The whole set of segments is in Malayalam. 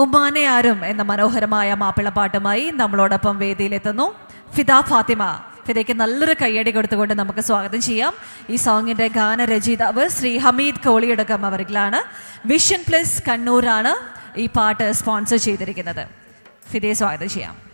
ഉമ്മാനെ ആരും എന്ന മനോഹരമായ മാപ്പിളപ്പാട്ടുമായി നമ്മളോടൊപ്പം വേദിയിലെത്തുന്നു ഫിദ ഫാത്തിമ. ഫിദയ്ക്ക് നല്ലൊരു കയ്യടി കൊടുത്തുകൊണ്ട് നമുക്ക് സ്വാഗതം ചെയ്യാം. ഈ സോങ്ങിന്റെ ഗാനരചയിതാവ് ശ്രീ ഹമീദ് കോളിയടക്കം അവർക്കാണ്. വിഷൻ പ്ലസ് കണ്ണൂരാണ് ഈ പാട്ട് സ്പോൺസർ ചെയ്തിരിക്കുന്നത്. ഫിദയെ സ്വാഗതം ചെയ്യാം.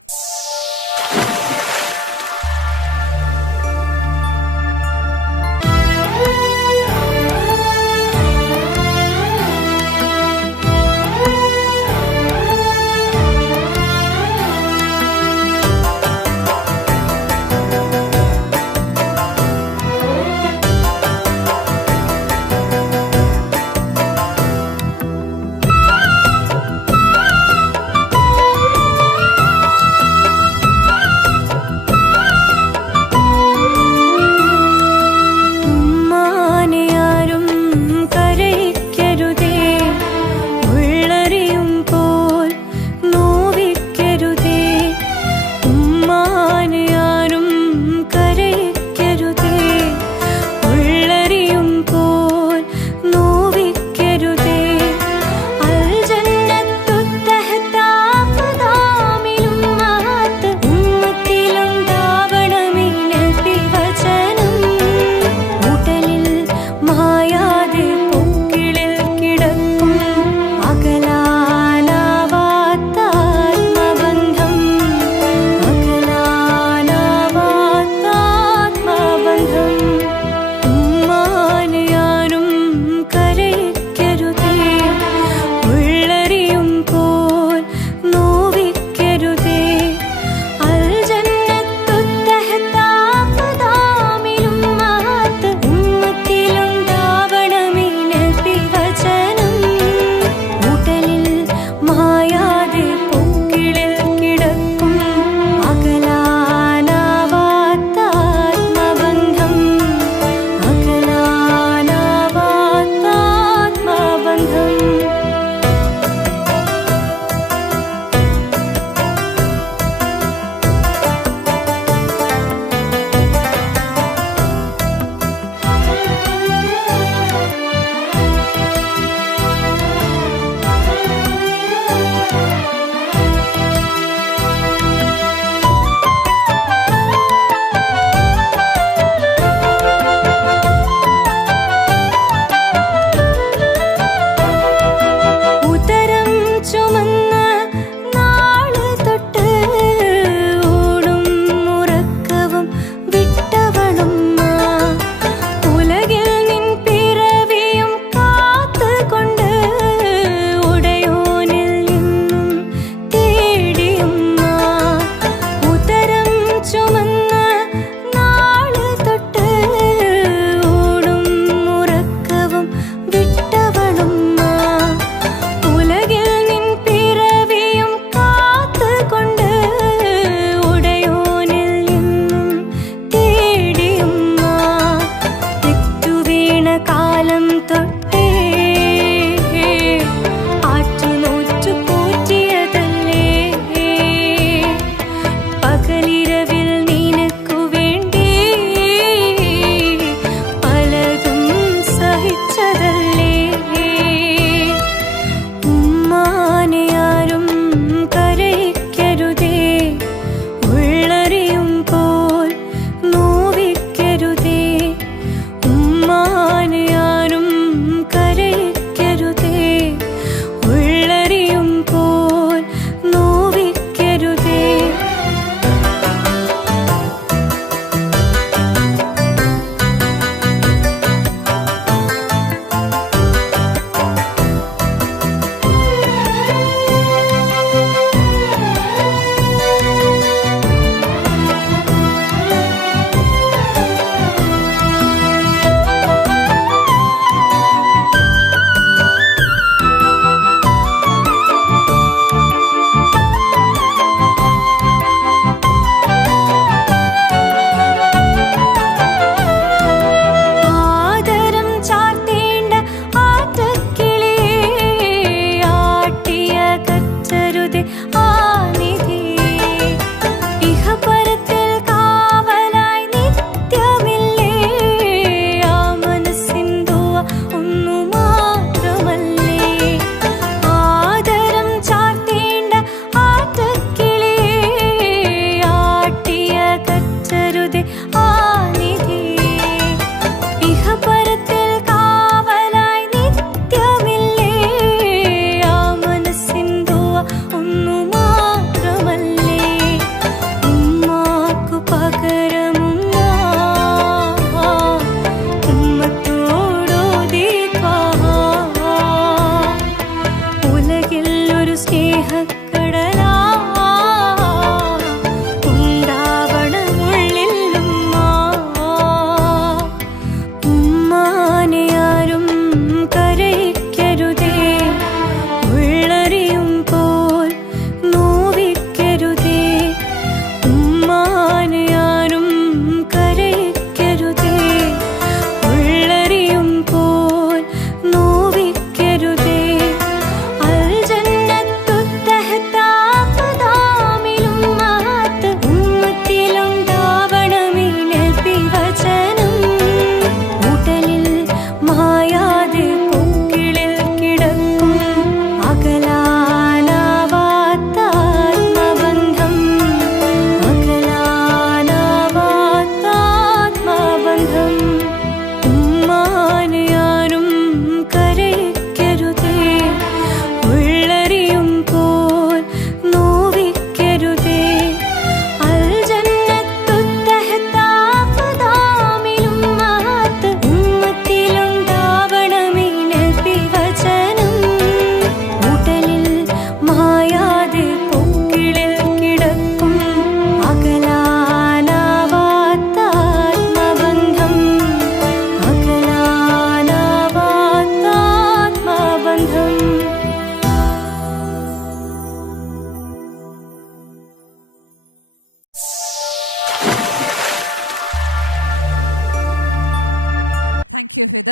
Thank you Fida.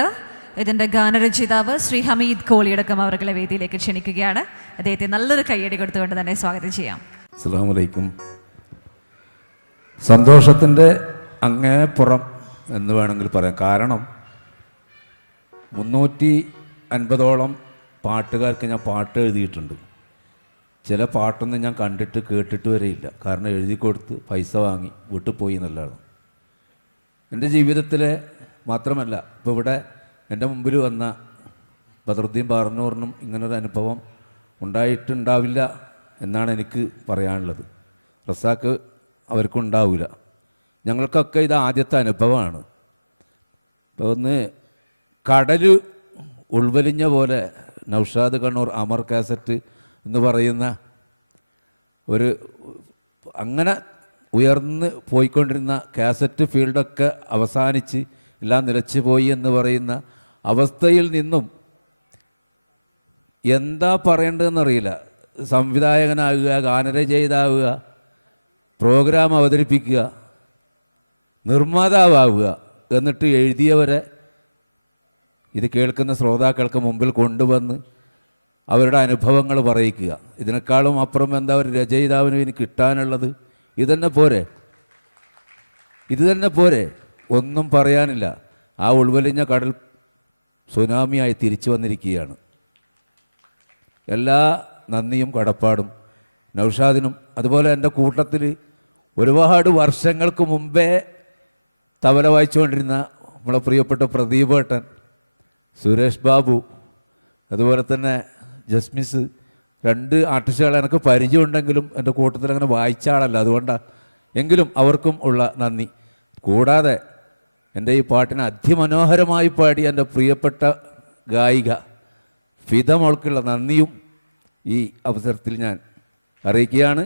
ഇതിൻ്റെ ഗാനരചയിതാവ് ശ്രീ ഹമീദ് കോളിയടക്കം അവർകളെ വേദിയിലേക്ക് ക്ഷണിക്കുകയാണ്. അദ്ദേഹത്തെ നല്ലൊരു കയ്യടി കൊടുത്തുകൊണ്ട് തന്നെ സ്വാഗതം ചെയ്യാം. അസ്സലാമു അലൈക്കും. സന്തോഷത്തിൻ്റെ അങ്ങേപ്പുറം എന്ന് വേണമെങ്കിൽ പറയാം. കാരണം 350ഓളം പാട്ടുകാർക്ക് ഞാൻ പാട്ട് എഴുതിയിട്ടുണ്ട്. ചില പാട്ടൊന്നും ഞാൻ കണ്ടിട്ട് കേട്ടിട്ട് വരെയില്ല. കാരണം എഴുതി കൊടുത്ത് പൈസ വാങ്ങി വീട്ടിൽ പോയി എന്നുള്ളതാണ്. എൻ്റെ ജീവിതത്തിലെ മാത്രമല്ല, ഇപ്പോൾ ഇവിടെ എൻ്റെ മുമ്പിൽ വന്ന ബദറുദ്ദീൻ ബാർന്നൂറിനും ഇങ്ങനൊരു അനുഭവം ഉണ്ടായിട്ടുണ്ടാവില്ല എന്നാണ് എനിക്ക് പറയാനുള്ളത്. റസാക്ക് അവർക്കും ഉണ്ടാവില്ല. ഞങ്ങൾക്കൊക്കെ ഇത് ആദ്യത്തെ അനുഭവമാണ്. ഇപ്പോൾ ഒന്ന് കടൽ ഉൾവലിഞ്ഞ പോലെ നൗഷാദ് കണ്ണൂർ അമർ കാസറ്റ് എന്ന് പറയുന്ന ഒരു അങ്ങനെ ഉയർന്ന് പോയിക്കൊണ്ടിരുന്ന കാസറ്റ് ഫീൽഡൊക്കെ അവസാനിച്ച് എല്ലാം നിലച്ചു പോയി എന്ന് പറയുന്ന അവസ്ഥയിൽ നിന്നും എന്താ പറയേണ്ടതെന്നറിയില്ല. സംവിധായകനാകുക, ഗാനരചയിതാവുക, പ്രോഗ്രാം അവതരിപ്പിക്കുക, നിർമ്മാതാവുക, എന്നിട്ട് എഴുതിയവരെ ഇത് കേൾക്കുന്ന ശ്രോതാക്കൾക്ക് മുമ്പിൽ കൊണ്ടുവന്ന് അവരുടെ അനുഭവങ്ങൾ പറയിക്കുക. ഇതിനേക്കാളും അപ്പുറം എന്താ ഒരു രചയിതാവിന് ഇനി കിട്ടാനുള്ളത്? ഇതന്നെ പോരെ, ഇത് തന്നെ പോരെ, ഒന്നും പറയാനില്ല. ആ ഉൾവലിഞ്ഞ കടൽ സുനാമിയായി തിരിച്ചു വന്നിരിക്കുകയാണ്. എല്ലാ നന്ദിയും കടപ്പാടും നൗഷാദിനും അതുപോലെ എൻ്റെ കൂട്ടത്തിൽ ഒരുപാട് വർഷങ്ങൾക്ക് മുമ്പേ തബല വായിച്ചുകൊണ്ടിരുന്ന നമ്മളെ പ്രിയപ്പെട്ട പ്രദീപേട്ടൻ, സുരേഷ് ബാബു, അതുപോലെ തന്നെ ജസ്മിസ്, 2 ആർട്ടിസ്റ്റുകളെ എനിക്ക് പരിചയമുണ്ടെങ്കിലും എൻ്റെ കൂട്ടത്തിൽ അങ്ങനെ വായിച്ച ആളല്ല. അതുകൊണ്ടാണ്. എങ്കിലും അവർക്കും ഉള്ള നന്ദി. കൂടാതെ എൻ്റെ ഈ പാട്ടിനെ അതിമനോഹരമായി പാടി എൻ്റെ പ്രിയപ്പെട്ട ഗായിക ഫിദ മോൾക്കുള്ള നന്ദിയും ഈ അവസരത്തിൽ ഞാൻ അറിയിക്കുകയാണ്.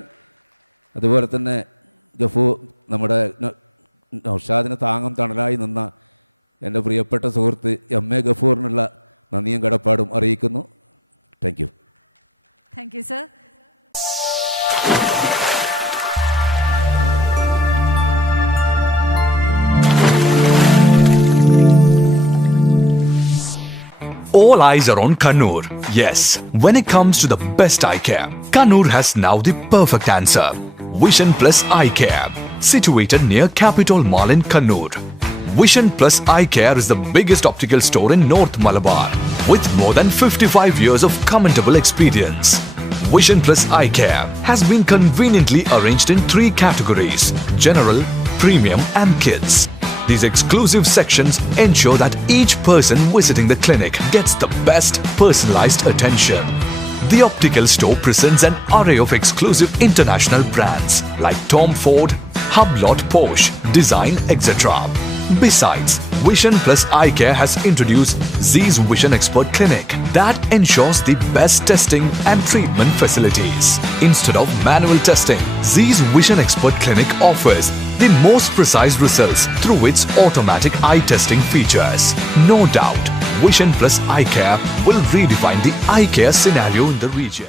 അതുപോലെ തന്നെ നമ്മുടെ നൗഷാദിന് താങ്ങും തണലായി നിന്ന എൻ്റെ പ്രിയപ്പെട്ട സുഹൃത്ത് എം.എ. ഗഫൂറിനുള്ള നന്ദിയും കടപ്പാടും അറിയിക്കുന്നു. Thank you. Thank you sir. All eyes are on Kannur. Yes, when it comes to the best eye care, Kannur has now the perfect answer. Vision Plus Eye Care, situated near Capitol Mall in Kannur. Vision Plus Eye Care is the biggest optical store in North Malabar, with more than 55 years of commendable experience. Vision Plus Eye Care has been conveniently arranged in 3 categories: General, Premium and Kids. These exclusive sections ensure that each person visiting the clinic gets the best personalized attention. The optical store presents an array of exclusive international brands like Tom Ford, Hublot Porsche, Design, etc. Besides, Vision Plus Eye Care has introduced Z's Vision Expert Clinic that ensures the best testing and treatment facilities. Instead of manual testing, Z's Vision Expert Clinic offers the most precise results through its automatic eye testing features. No doubt, Vision Plus Eye Care will redefine the eye care scenario in the region.